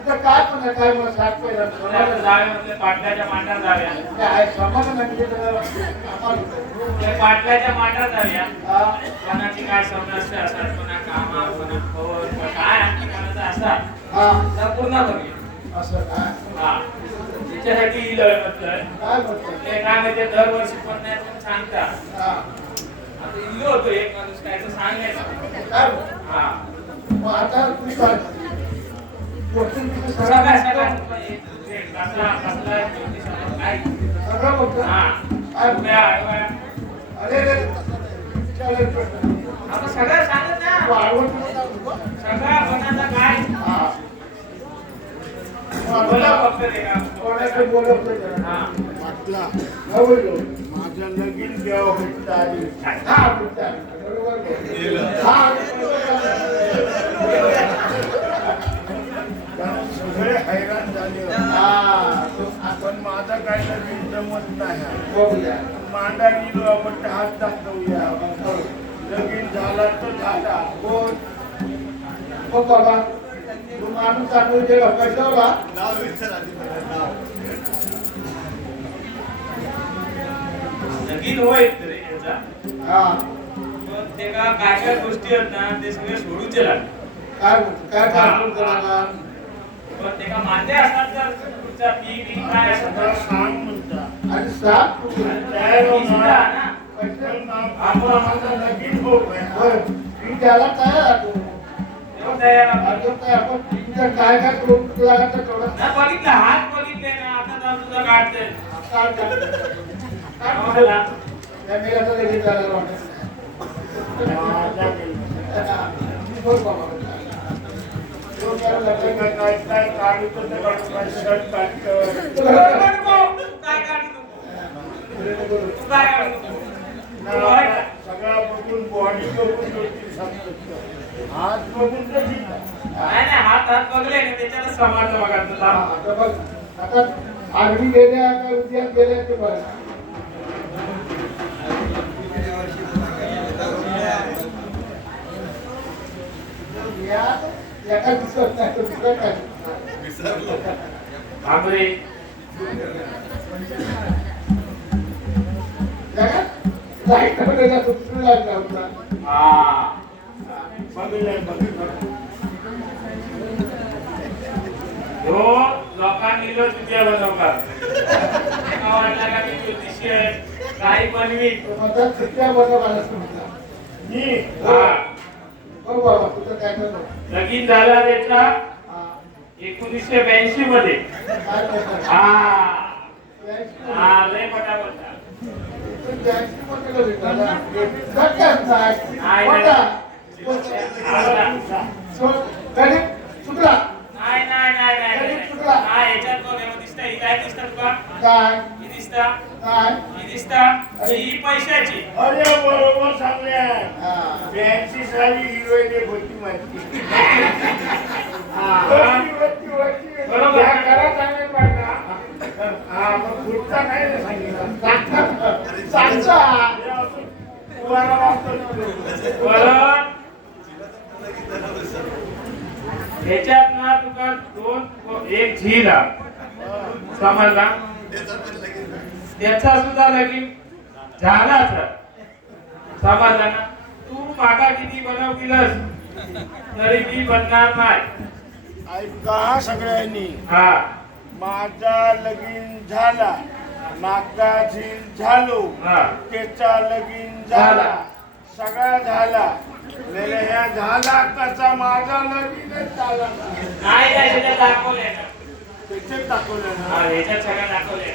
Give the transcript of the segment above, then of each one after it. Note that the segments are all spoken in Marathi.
सांगते सांगतो तुझं काय पण काय मला जावे पाटल्याच्या मांडावर जाव्या काय म्हणजे पाटल्याच्या मांडावर जाव्या. कोणाची काय समस्या असतात कोणा कामा कोणा काय कोणाचं असतात हा, करूया असं काय? हा त्याच्यासाठी ही लढत? ते काय माहिती दरवर्षी पण नाही पण सांगतात हा. आता इलो होतो एक माणूस काय तर सांगायचं? हा आता तू सांग. कसला कसला सगळं बोलतो. अरे रे. आता सगळं सांगत ना सगळा काय बोला फक्त कोणाचं बोलत नाही हा म्हटला हो बोललो. लगीन देव भेटता आली हा, भेटता बरोबर हा, हैराण झाले होते. पण माझा काय लगीन जमत नाही. मांडा गेलो आपण हात दाखवूया. लगीन झाला तर झाला. बोल. हो बाबा. तू माणूस चांगलं गेला कशाला? लगीन रे हा. पण ते काय काय गोष्टी आहेत ना ते सगळे सोडूचे लागतात काय काय काय करायला पण ते का मान्य असतात तर तुमचा पी बी काय असं सगळं सांग म्हणता आणि साप तयार हो ना. आपण माझं लगीन होत होय. मी त्याला तयार आहे तू. एवढं तयार आपण. काय काय काय करून तुला बघितलं हात बघितले ना आता जाऊन तुझं काढते काय म्हणाला? त्या लगेच झालं वाटत. सगळा बघून बॉडी बघून हात बघून हात हात बघले ना समाज बघा तुला आता बघ. आता आगरी गेल्या आता उद्या गेल्या ते बघ होता हा. बघितलं, बघितलं. हो लोकांनी लो तुझ्या बनवतात एका वाटला का मी ज्योतिषी आहे काही बनवी मी हा हो बाबा तुझं काय म्हणतो लगीन झाला त्याचा? एकोणीसशे ब्याऐंशी मध्ये. म्हणतात हा. हा लय पटापट नाही. नाही. नाही. नाही नाही याच्यात बघ दिसतं ही काय दिसतं तुला काय? दिसतं? ही दिसतं? ही पैशाची. अरे बरोबर सांगले हा. ब्याऐंशी साली हिरोईन एक होती माहिती हा. बरोबर. हा, मग पुढचा रे सांगितलं? परत ह्याच्यात ना तुका दोन एक झील. समजला? त्याचा सुद्धा लगीन झालाच समजला ना तू मागा किती बनव दिलंस तरी मी बनणार नाही. ऐका सगळ्यांनी? हा. माझा लगीन झाला. मागचा झील झालो. हा. त्याचा लगीन झाला. सगळा झाला. ह्या झाला कसा माझा लगीनच झाला. नाही नाही त्याच्यात दाखवले ना. त्याचे दाखवलं हा, ना ह्याच्यात सगळं दाखवले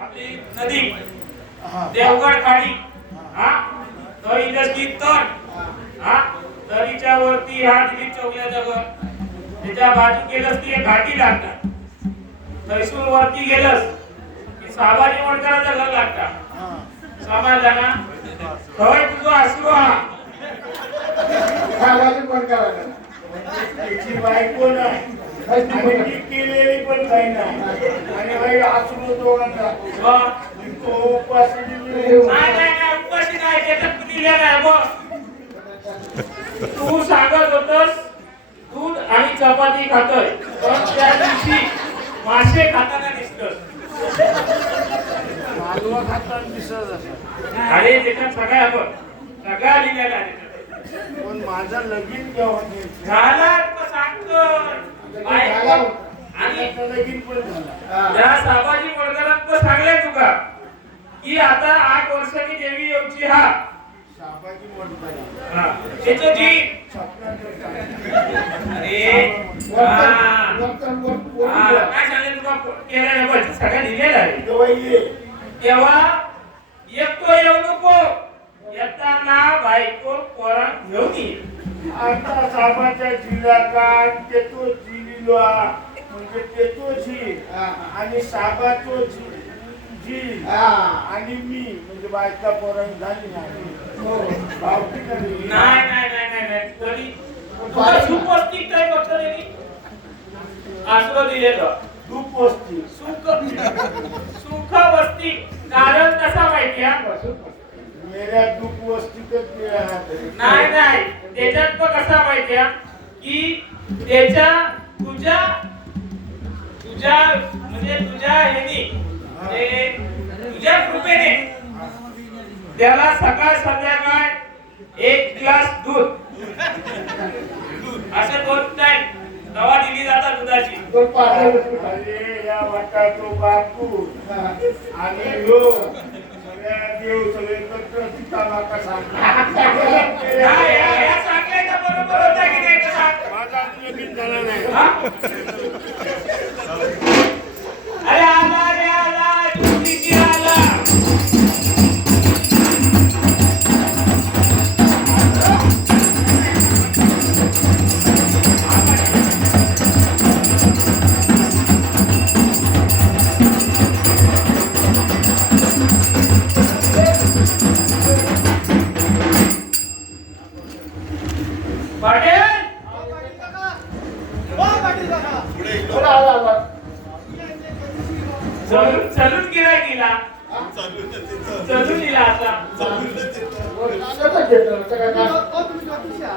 आपली नदी. देवगड खाडी हा? तर इथे कीर्तन हा? तरीच्या वरती हा दिलीप चौगल्याचा घर त्याच्या बाजू गेलंस की घाटी लागतात. थैसून वरती गेलंस की साबाजी वडकराचं घर लागतात. हा. समजलं ना थंय तुझं असलो हा. पण करायला त्याची बायको नाही. आणि ती केलेली पण काही नाही आणि दोघांना मग तो उपाशी दिली. नाही नाही नाही उपाशी नाही त्याच्यात दिल्या नाही बघ तू सांगत होतस दूध आणि चपाती खातोय पण त्या दिवशी मासे खाताना दिसतस अरे त्याच्यात सगळ्या बघ सगळ्या त्याच्यात. पण माझं लगीन केव्हा केलं? झाला तर त्या साबाजी मोडकरांना सांगले तुका की आता आठ वर्षांनी देवी येऊची हा. त्याचं काय सांगेल तुका? केलेलं बघ सगळं दिलेलं आहे. तेव्हा एकटो येऊ नको. येताना बायको पोरात घेऊन ये. आता साबाच्या जिल्हा काय? ते जिलिलो म्हणजे तेतो जी आणि साबाचो जी जी आणि मी म्हणजे बायका पोरण झाली नाही. नाही नाही नाही नाही नाही नाही. तरी सुपौष्टिक काय त्यांनी आसरो दिलेलं वस्ती सुख सुख वस्ती कारण कसा माहिती मेऱ्या दुःख वस्तीतच नाही नाही. त्याच्यात पण कसा माहिती की त्याच्या तुझ्या तुझ्या म्हणजे तुझ्या ह्यानी म्हणजे तुझ्या कृपेने त्याला सकाळ संध्याकाळ एक ग्लास दूध. असं दोन टाइम दवा दिली जातात दुधाची. अरे या वाटातो बापू. आणि ह्यो सगळ्या देव सगळे बरोबर होतं की. कमी झाला नाही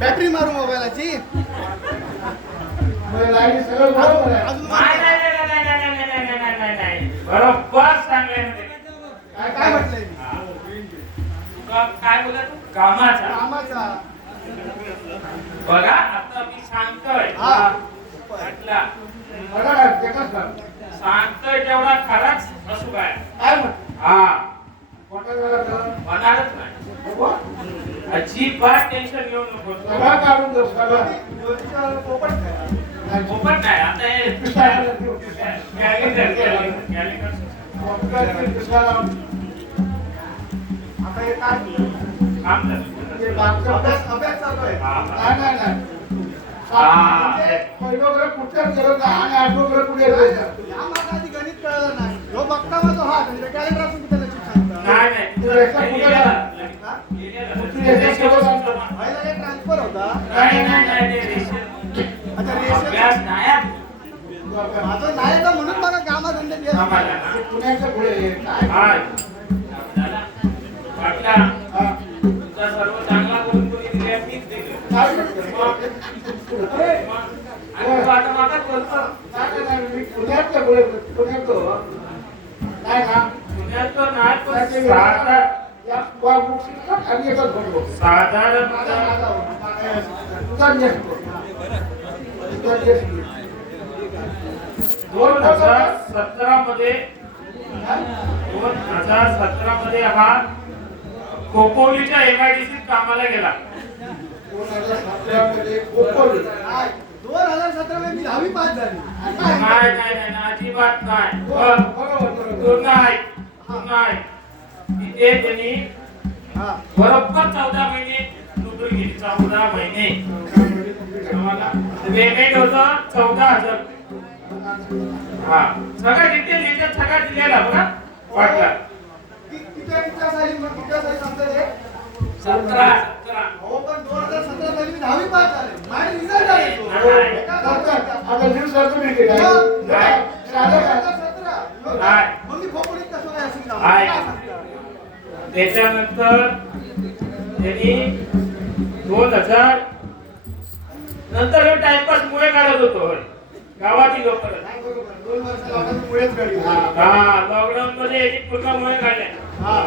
बॅटरी मारू मोबाईलाची? काय काय कामाचा. बघा आता मी सांगतोय. म्हटलं. बघा सांगतोय तेवढा खराच असू काय काय म्हण? हा. मोठा झाला तर? होणारच नाही. बघू. अजिबात टेन्शन घेऊ नको. सगळं काढून देऊ सगळं? पोपट नाही आता हे कॅलेंडर कॅलेंडर कॅलेंडर हे काम झालं. हा, हा. ट्रान्सफर होता नाही, माझं नाही तर म्हणून मला कामाधंदे पुण्याच्या पुढे दोन हजार सतरा मध्ये दोन हजार सतरा मध्ये हा खोपोलीच्या एमआयडीसीत कामाला गेला. दोन हजार सतरामध्ये कोपरली. काय? दोन हजार सतरा मध्ये मी दहावी पास झाली. नाही नाही नाही नाही, अजिबात नाही. बरोबर, त्यांनी चौदा महिने नोकरी चौदा महिने. आम्हाला. पेमेंट होतं चौदा हजार हा. सगळं डिटेल याच्यात सगळं दिलेला बघा वाटला कि- किती किती साली मग किती साली सांगता ते सतरा सतरा हो पण दोन हजार सतरा साली मी दहावी पास झाले माझे रिझल्ट आले तो. नाही. एका आता गावात. आता न्यूज सर्टिफिकेट आहे. मग? नाही. झालं का? 2017. नाही. मग मी खोपडीत कसं काय असेल ना? नाही. काय सांगता? त्याच्यानंतर त्यांनी दोन हजार नंतर हे टाइमपास मुळे काढत होतो होय. गावातील लोक नाही बरोबर. दोन वर्ष मुळेच. हा. हा लॉकडाऊन मध्ये पूर्ण मुळे काढल्या हा.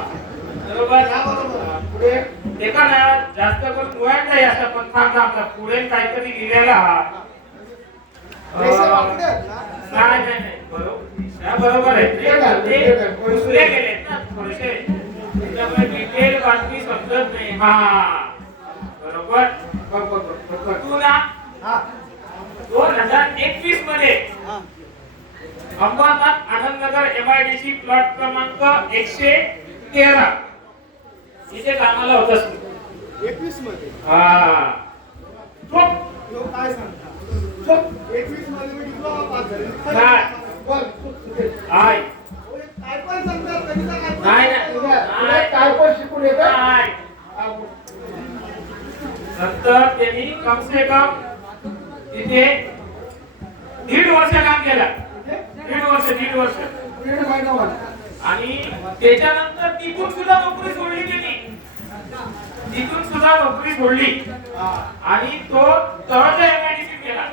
बरोबर या बरोबर. पुढे ना जास्त करून मुळ्यात नाही असं पण थांब थांब. पुढे काहीतरी लिहिलेला हा? नाही बरोबर हा, बरोबर आहे दुसरे थोडेसे त्याच्यामुळे डिटेल बातमी समजत नाही हा बरोबर. तू ना हा. दोन हजार एकवीसमध्ये. अंबरनाथ आनंदनगर एमआयडीसी प्लॉट क्रमांक एकशे तेरा इथे कामाला होतास तू एकवीसमध्ये हा. चुप. काय सांगता? चुप. एकवीसमध्ये मी डिप्लोमा पास झाले? काय? पण सांगतात कधीचा काय पण नाही, सांगतात. तुला- तुला काय पण शिकून येतं? हाय नंतर त्यांनी कम से कम तिथे दीड वर्ष काम केलं. दीड वर्ष दीड वर्ष. आणि त्याच्यानंतर तिथून सुद्धा नोकरी सोडली त्यांनी तिथून नोकरी सोडली आणि तो तळजा एमआयडीसी केला.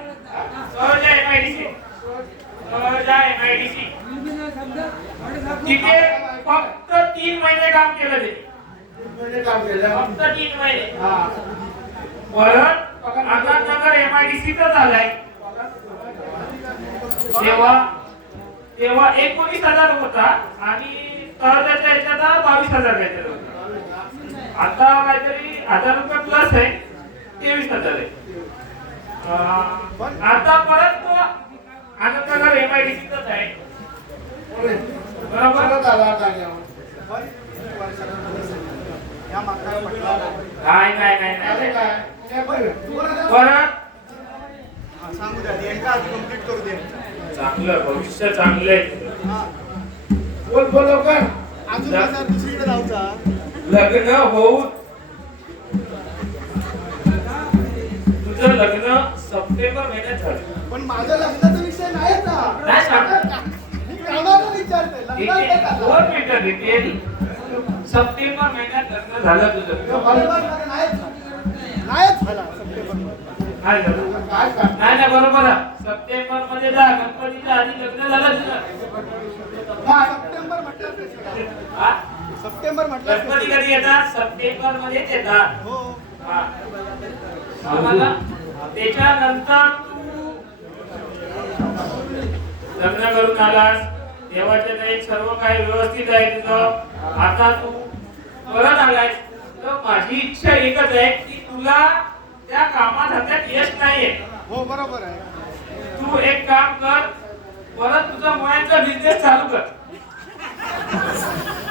तळजा एमआयडीसी. तळजा एमआयडीसी. तिथे फक्त तीन महिने काम केलं ते. काम केलं. फक्त तीन महिने. हा. परत आझादनगर एमआयडीसीतच आलाय तेव्हा तेव्हा एकोणीस हजार होता आणि तळजाच्या याच्यात बावीस हजार घ्यायचा आता काहीतरी हजार रुपये प्लस आहे? तेवीस हजार आहे. आता परत तो आहे. आता यावर. पण या मागच्या पटला नाही नाही नाही आले नाही. काय? परत? सांगू द्या. एकदा आधी कंप्लीट करू दे चांगलं भविष्य चांगलं आहे. बोल बोल लवकर. अजून दुसरीकडे जाऊचा? लग्न होऊन तुझं लग्न सप्टेंबर महिन्यात झालं पण माझ्या लग्नाचा विषय नाहीच हा. नाही सांगत. कामाचं विचारते दोन? मिनिटं सप्टेंबर महिन्यात लग्न झालं तुझं सप्टेंबरमध्ये नाहीच झालं. नाहीच झाला सप्टेंबरमध्ये. काय झालं काय सांग? नाही नाही बरोबर आहे सप्टेंबरमध्ये जा गणपतीच्या आधी लग्न झालं तुझं हा, सप्टेंबर म्हटलं तसं. हा? सप्टेंबर म्हटलं गणपती. कधी येतात सप्टेंबर मध्येच येतात हो हा. आम्हाला त्याच्यानंतर तू लग्न करून आलास. देवाच्या दयेत सर्व काही व्यवस्थित आहे तुझं. आता तू परत आलाय तर माझी इच्छा एकच आहे की तुला त्या कामाधंद्यात यश नाहीये. हो बरोबर आहे. तू एक काम कर. परत तुझा मुलांचा बिझनेस चालू कर.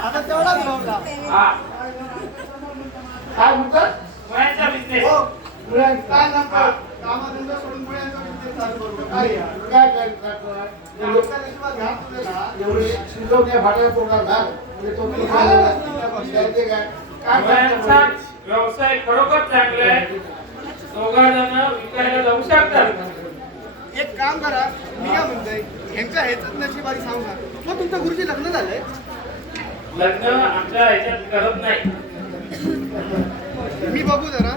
आता तेवढाच नव्हता हा. काय म्हणतात मुळ्यांचा बिझनेस काय सांगतो? कामाधंदा सोडून बिझनेस चालू? काय यार? काय तुझे ना. एवढे शिजवण्या भाड्या झाल म्हणजे तो तुम्ही. काय? काय? व्यवसाय खरोखर चांगला आहे. दोघा जण विकायला जाऊ शकतात. एक काम करा. मी काय म्हणतोय? ह्यांच्या ह्याच्यात नशिबारी सांगा मग तुमचं गुरुजी लग्न झालंय? लग्न आमच्या ह्याच्यात करत नाही. मी बघू जरा.